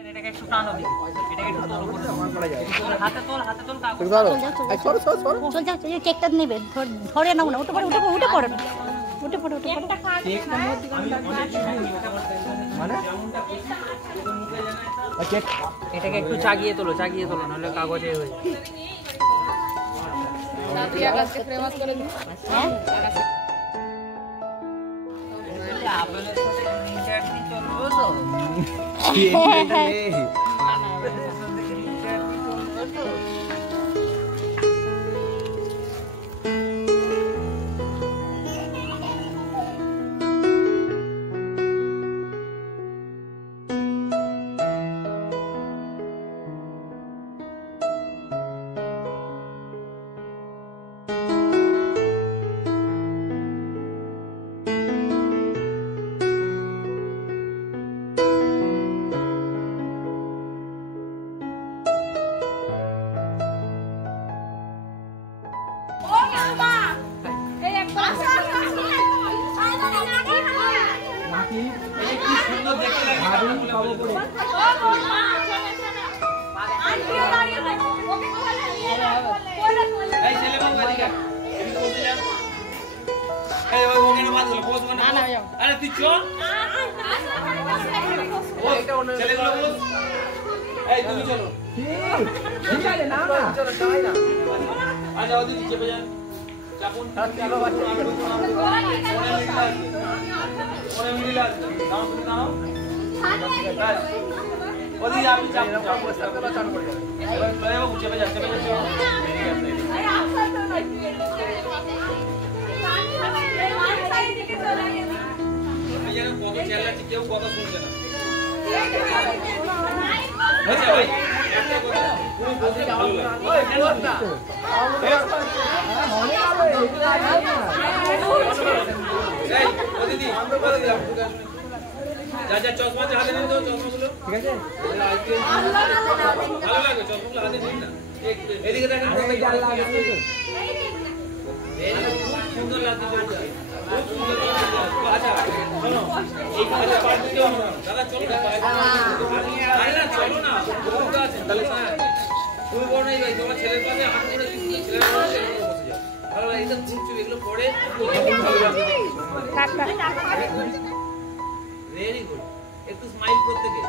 এটাকে একটু টানো দিই, এটাকে একটু তোলো করে আমার পড়ে যায়। হাতে তোল কাগজ ধরো এই সরো চল যা এই কেকটা নেবে ধরে নাও না উঠে পড়ো কেকটা খা কেকটা মানে কেক এটাকে একটু চাগিয়ে তোলো নাহলে কাগজে হয়ে যায়। তুই আকাশকে ফ্রেমাস করে দিস। হ্যাঁ আপেলের সাথে গ্রিন চাটনি চলবে তো? আরে তুই চল ছেলেগুলো বল এই তুমি চলো ঠিক আছে না চলো যাই না আচ্ছা ওদিকে চেপে যান চাপুন চলো বাচ্চা ওরে মিলা নাও ওদিকে আপনি চাপুন চালু করে যাবেন এবার বাবু চেপে যান ঠিক আছে আরে আপসা তো নাই কত চেল্লাচ্ছি কেউ কথা শুনছে না আচ্ছা ভাই একটা কথা তুমি বলতে ভালো লাগে ওই বল না এই ওদিদি বলে দিলাম যা চশমা হাতে নিয়ে দাও চশমাগুলো ঠিক আছে ভালো লাগে চশমাগুলো হাতে নিন না এদিকে দেখেন সুন্দর লাগছে আচ্ছা শোনো এই কাজে পার্ট দিতে হবে না দাদা চলো না আরে না চলো না বহুত আছে তাহলে তুমি বড় নেই ভাই তোমার ছেলের পাশে হাত করে ছেলের পাশে বসে যাও ভালো লাগে একদম চুপচুপ এগুলো পড়ে ভালো লাগে ভেরি গুড একটু স্মাইল করতে গে